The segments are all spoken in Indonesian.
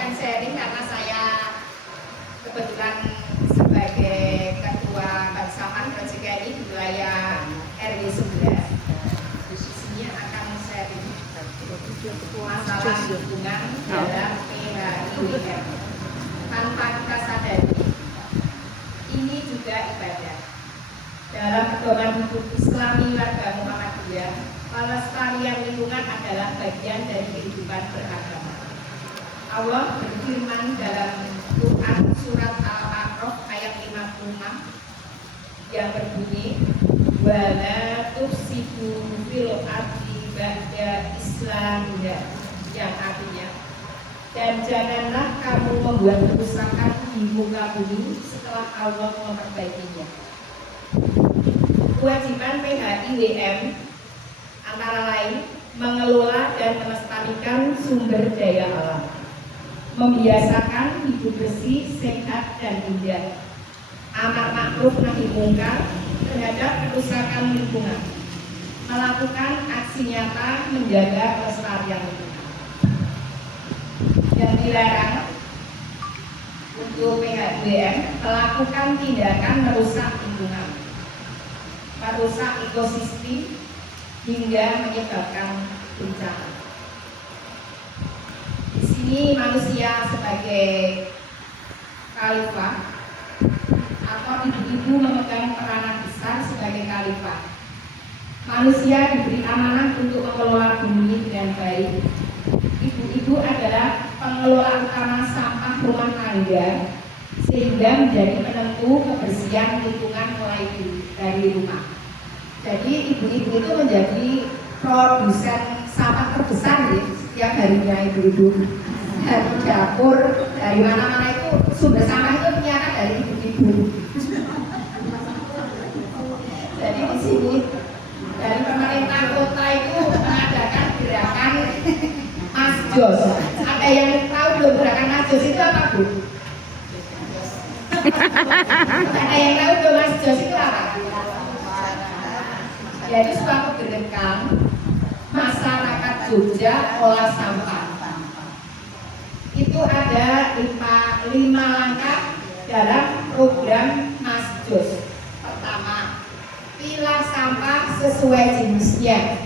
akan sharing karena saya kebetulan sebagai ketua Bank Rejekeni di wilayah RW 11. Di sini akan sharing masalah hubungan dalam PHIWM. Tanpa kita sadari, ini juga ibadah. Dalam pedoman hidup Islami warga Muhammadiyah, pelestarian lingkungan adalah bagian dari kehidupan beragama. Allah berfirman dalam Quran surat Al-A'raf ayat 56 yang berbunyi, wala tufsidu fil ardi ba'da islamiha, yang artinya, dan janganlah kamu membuat kerusakan di muka bumi setelah Allah memperbaikinya. Kewajiban PHIWM antara lain mengelola dan melestarikan sumber daya alam, membiasakan hidup bersih, sehat dan indah, amar ma'ruf nahi mungkar terhadap kerusakan lingkungan, melakukan aksi nyata menjaga kelestarian lingkungan. Yang dilarang untuk PHIWM melakukan tindakan merusak lingkungan, merusak ekosistem hingga menyebabkan bencana. Di sini manusia sebagai khalifah atau ibu-ibu memegang peranan besar sebagai khalifah. Manusia diberi amanah untuk mengelola bumi dengan baik. Ibu-ibu adalah pengelola utama sampah rumah tangga sehingga menjadi penentu kebersihan lingkungan mulai dari rumah. Jadi ibu-ibu itu menjadi produsen sampah terbesar ya, setiap harinya ibu-ibu dari dapur, dari mana-mana itu sumber sampah itu ternyata dari ibu-ibu. Jadi di sini dari pemerintah kota itu mengadakan gerakan Mas Jos. Ada yang tahu belum gerakan Mas Jos itu apa, Bu? Ada yang tahu belum Mas Jos itu apa? Yaitu suatu gerakan masyarakat Jogja olah sampah. Itu ada lima langkah dalam program Mas Jos. Pertama, pilah sampah sesuai jenisnya.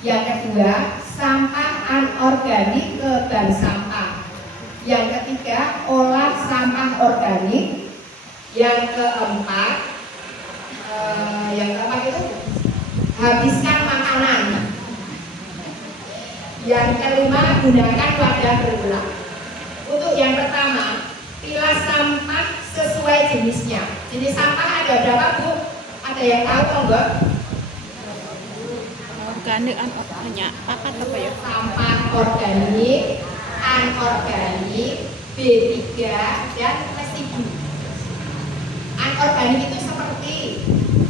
Yang kedua, sampah anorganik ke bank sampah. Yang ketiga, olah sampah organik. Yang keempat itu habiskan makanan. Yang kelima, gunakan wadah berulang. Untuk yang pertama, pilah sampah sesuai jenisnya. Jenis sampah ada berapa, Bu? Ada yang tahu atau enggak? Organik, banyak pakat apa ya? Sampah organik, anorganik, B3 dan residu. Anorganik itu seperti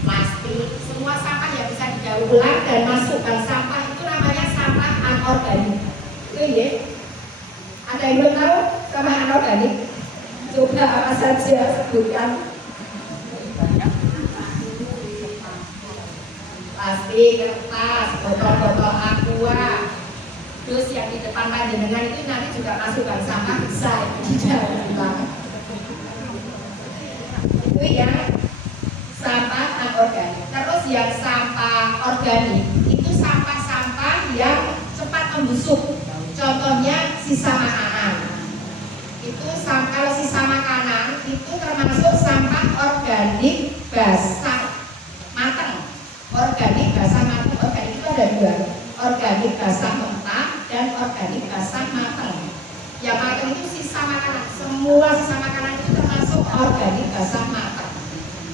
plastik, semua sampah yang bisa didaur ulang dan masukkan sampah itu namanya sampah anorganik. Itu ya. Ada yang belum tahu sampah anorganik? Coba apa saja sebutkan. Plastik, kertas, botol-botol aqua. Terus yang di depan panjenengan itu nanti juga masukkan sampah besar di dalam. Itu yang sampah anorganik. Terus yang sampah organik itu sampah-sampah yang cepat membusuk. Contohnya sisa makanan. Itu kalau sisa makanan itu termasuk sampah organik basah matang. Organik basah matang. Organik itu ada dua. Organik basah mentah dan organik basah matang. Yang matang itu sisa makanan. Semua sisa makanan itu termasuk organik basah matang.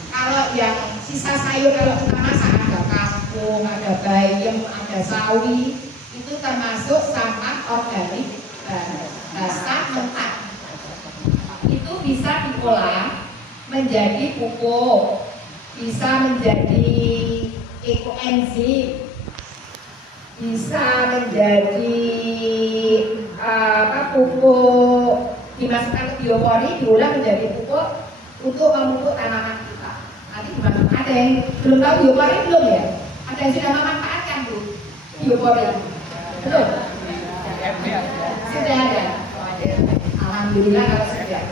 Kalau yang sisa sayur, kalau kita masak ada kangkung, ada bayam, ada sawi, itu termasuk sampah organik basah mentah. Itu bisa diolah menjadi pupuk, bisa menjadi ekoenzim, bisa menjadi pupuk, dimasukkan ke biopori, diolah menjadi pupuk untuk memupuk tanaman kita. Nanti dimasukkan. Ada yang belum tahu biopori belum ya? Ada yang sudah memanfaatkan Bu biopori? Belum? Sudah ada. Alhamdulillah kalau sudah.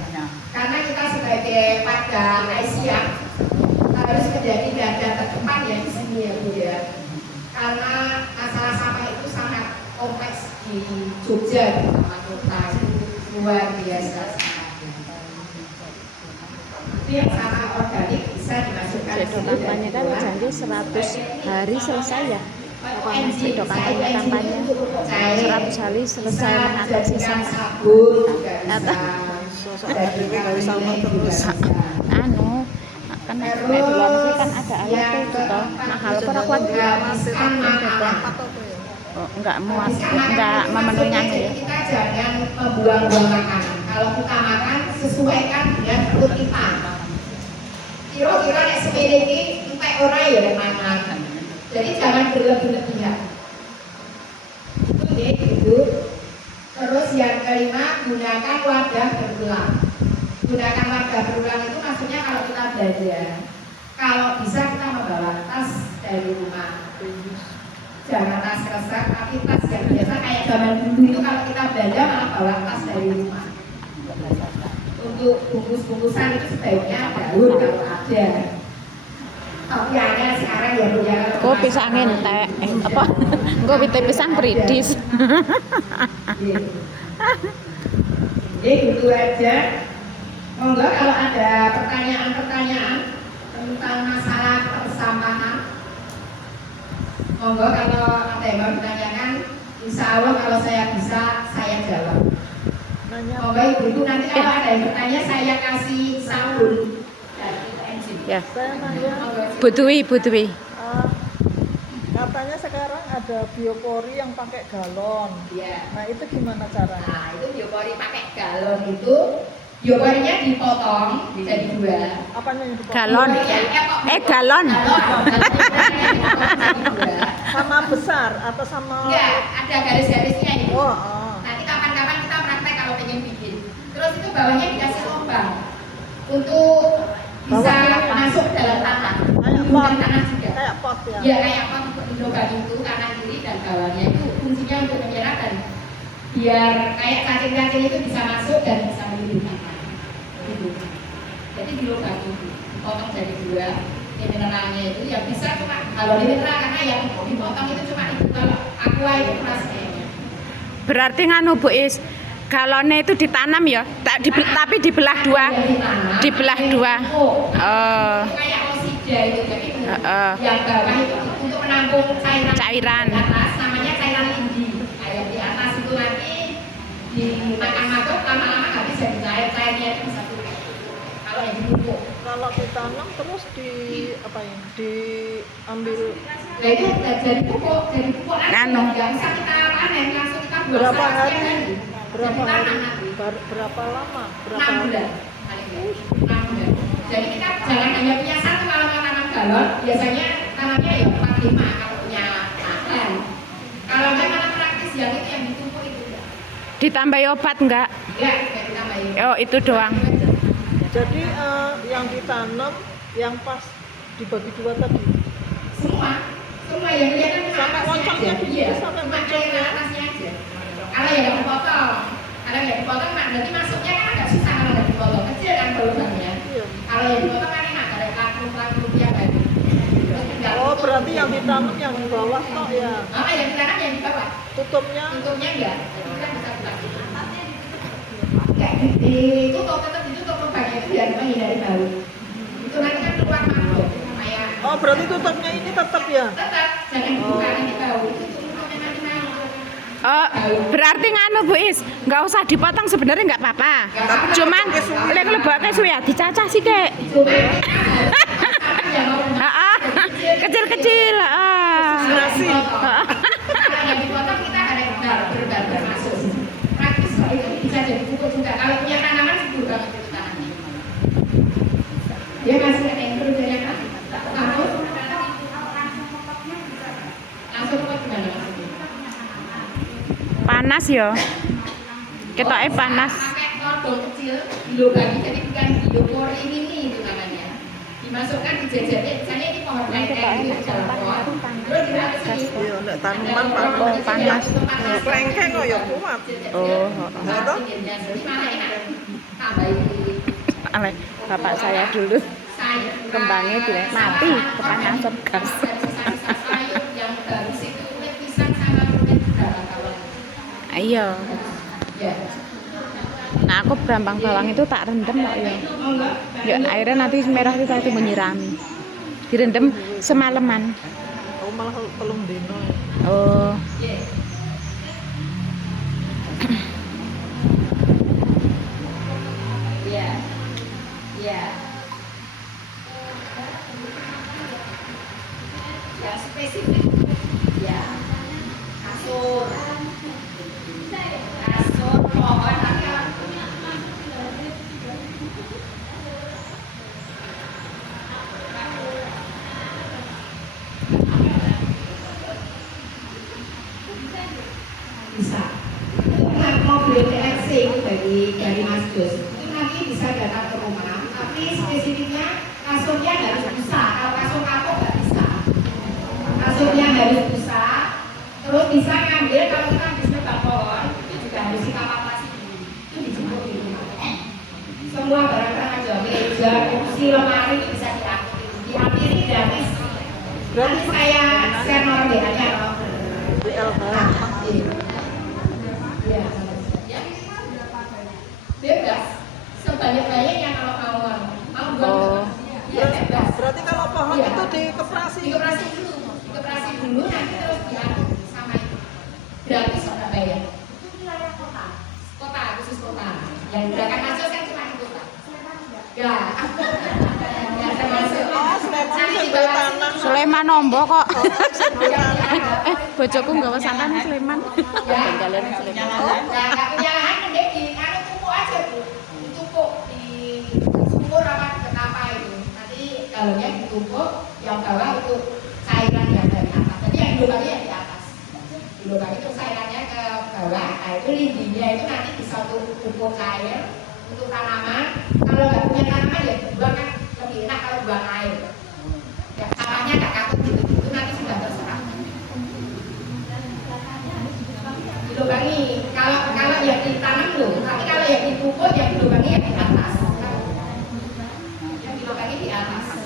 Karena kita sebagai warga Asia harus menjadi garda terdepan ya di sini ya Bu ya. Karena masalah sampah itu sangat kompleks di Jogja terutama kota itu luar biasa. Itu yang sampah organik bisa dimasukkan ke Sedo kampanye kan janji 100 hari selesai ya. Sedo kampanye 100 hari selesai mengatasi sampah. Anu kan di luar negeri kan ada alat itu toh mahal pernah kuat enggak muat enggak memenuhi anu ya. Kita jangan membuang-buang makanan. Kalau kita makan sesuaikan dengan perut kita. Kira-kira nek semene iki entek ora ya nek mangan. Jadi jangan berlebihan. Itu ya Ibu. Terus yang kelima, gunakan wadah berulang. Gunakan wadah berulang itu maksudnya kalau kita belanja, kalau bisa kita membawa tas dari rumah. Jangan tas kresek, tapi tas yang biasa kayak zaman dulu itu kalau kita belanja malah bawa tas dari rumah. Untuk bungkus-bungkusan itu sebaiknya daun kalau ada. Tapi ada sekarang ya Bu ya. Kok pisang entek apa? Engko pisang peridis. Jadi gitu aja. Monggo kalau ada pertanyaan-pertanyaan tentang masalah persampahan, monggo kalau ada yang mau ditanyakan, insya Allah kalau saya bisa saya jawab. Monggo Ibu itu nanti kalau ada yang bertanya saya kasih sabun dari engine. Ya. Saya nanya, Budwi. katanya sekarang ada biopori yang pakai galon. Iya. Nah itu gimana caranya? Nah itu biopori pakai galon itu, bioporinya dipotong jadi dua. Apanya yang dipotong? Galon. Galon. Sama besar atau sama? Enggak, ada garis-garisnya ini. Oh, Nanti kapan-kapan kita praktek kalau pengen bikin. Terus itu bawahnya dikasih lubang untuk bisa masuk ke dalam tanah. Kayak Hubungan pot. tanah juga. Kayak pot ya? Ya kayak pot untuk di lubang itu kanan kiri dan bawahnya itu fungsinya untuk menyerap dan biar kayak cacing-cacing itu bisa masuk dan bisa melindungi tanah. Gitu. Jadi di lubang itu dipotong jadi dua. Mineralnya itu yang bisa cuma kalau di mineral karena yang dipotong itu cuma itu, kalau aqua itu rasanya. Berarti nganu Bu Is, galonnya itu ditanam ya, tapi dibelah dua. Dibelah dua. Oh. Kayak osida itu jadi yang bawah itu untuk menampung cairan. Di atas namanya cairan lindi. Kayak di atas itu nanti dimakan makhluk lama-lama nggak bisa cairnya itu bisa turun. Kalau yang ditumpuk. Kalau ditanam terus apa ya? Diambil. Nah itu jadi pupuk aja. Anu. Nggak usah kita panen langsung kita buang Berapa saja hari? nanti. Berapa Ditanam hari? nanti. Berapa lama? 6 bulan. 6 bulan. Jadi kita jangan hanya punya satu kalau mau tanam galon, biasanya tanamnya ya 4-5 kalau punya lahan. Kalau enggak malah praktis yang itu yang ditumpuk itu enggak. Ditambahi obat enggak? Ya, enggak ditambahin. Oh, itu doang. Jadi yang ditanam yang pas dibagi dua tadi. Semua yang kelihatan cuma Sampai atasnya loncengnya aja. gitu, Iya, sampai cuma loncengnya. kelihatan atasnya aja. Kalau yang nggak dipotong, berarti masuknya kan agak susah kalau nggak dipotong. Kecil kan lubangnya. Iya. Kalau yang dipotong kan enak, ada laku-laku yang baik. Oh berarti yang ditanam yang di bawah toh ya? Yang ditanam yang di bawah. Tutupnya? Tutupnya enggak. Jadi kita bisa buka. Kayak ditutup, tetap ditutup lubangnya itu biar menghindari bau. Itu nanti kan keluar makhluk. Kayak Oh berarti tutupnya ini tetap ya? tetap jangan dibuka nanti bau. Itu tutupnya nanti makhluk. Oh, berarti nganu Bu Is, nggak usah dipotong sebenarnya nggak apa-apa. Cuman lek leboknya suya dicacah sih kek. Cuma yang mau Kecil-kecil. Nasi. kalau yang dipotong kita ada berbar masuk. Praktis kok itu bisa jadi pupuk juga. Kalau punya tanaman subur banget itu tanahnya. Dia masih ada yang perlu ditanyakan? Langsung pot gimana maksudnya? Panas ya. Ketoknya panas. Pakai kodong kecil, dilubangi jadi bukan biopori ini itu namanya. Ini dimasukkan dijajarin, misalnya ini pohon Nanti lengkeng tak gitu, enak sampah pohon. itu panas. Terus ditaruh Gas. sini. Iya, nek tanaman Nah, panas. panas. tempat Klengkeng kok ya kuat. Oh, Nah, toh? Jadi malah enak. Tambahin Alek bapak saya dulu sayur. kembangnya dia mati kepanasan gas. Sisa-sisa sayur yang bagus itu kulit pisang sama kulit berapa kawan? Iya. Ya. Nah aku berambang bawang itu tak rendem kok ya. Oh enggak. Ya akhirnya nanti merah itu tadi menyirami. Direndam semalaman. Aku malah telung dino. Oh. Ya. Iya. Iya. Yang spesifik. Ya. Kasur. Kasur pohon tapi bisa. Nah, mobil TRC itu dari Mas Jos itu nanti bisa datang ke rumah, tapi spesifiknya kasurnya harus busa. Kalau kasur kapuk nggak bisa. Kasurnya harus busa. Terus bisa ngambil kalau kita habis nebang pohon itu juga harus kita papasi dulu. Itu dijemput di rumah. Semua barang aja, meja, kursi, lemari itu bisa diampiri gratis. Nanti saya share nomor WA-nya loh. Iya. Bebas. Sebanyak-banyaknya kalau mau buat. Oh. Iya, bebas. Berarti kalau pohon Iya. itu dikeprasi. Dikeprasi dulu nanti terus diaduk sama itu. Gratis kok nggak bayar. Itu wilayah kota. Kota, khusus kota. Yang gerakan masuk kan cuma di kota. Ya. Nggak ada masuk. Oh, Sleman Nanti sing di bawah tanah. sini. Sleman nombo kok. Bojoku Iya. nggawa sampean Sleman. Ya. Tinggalin Sleman. Nah, nggak punya lahan mending di anu tumpuk aja Bu. Ditumpuk di sumur apa betapa itu. Nanti dalamnya ditumpuk, yang bawah itu cairan yang dari atas. Jadi yang dilubangi yang di atas. Dilubangi itu cairannya ke bawah. Nah itu lindingnya itu nanti bisa untuk pupuk cair untuk tanaman. Kalau nggak punya tanaman ya dibuang kan lebih enak kalau buang air. Ya, sampahnya nggak katut gitu. Itu nanti sudah terserah. Dilubangi kalau yang ditanam loh, tapi kalau yang dipupuk yang dilubangi ya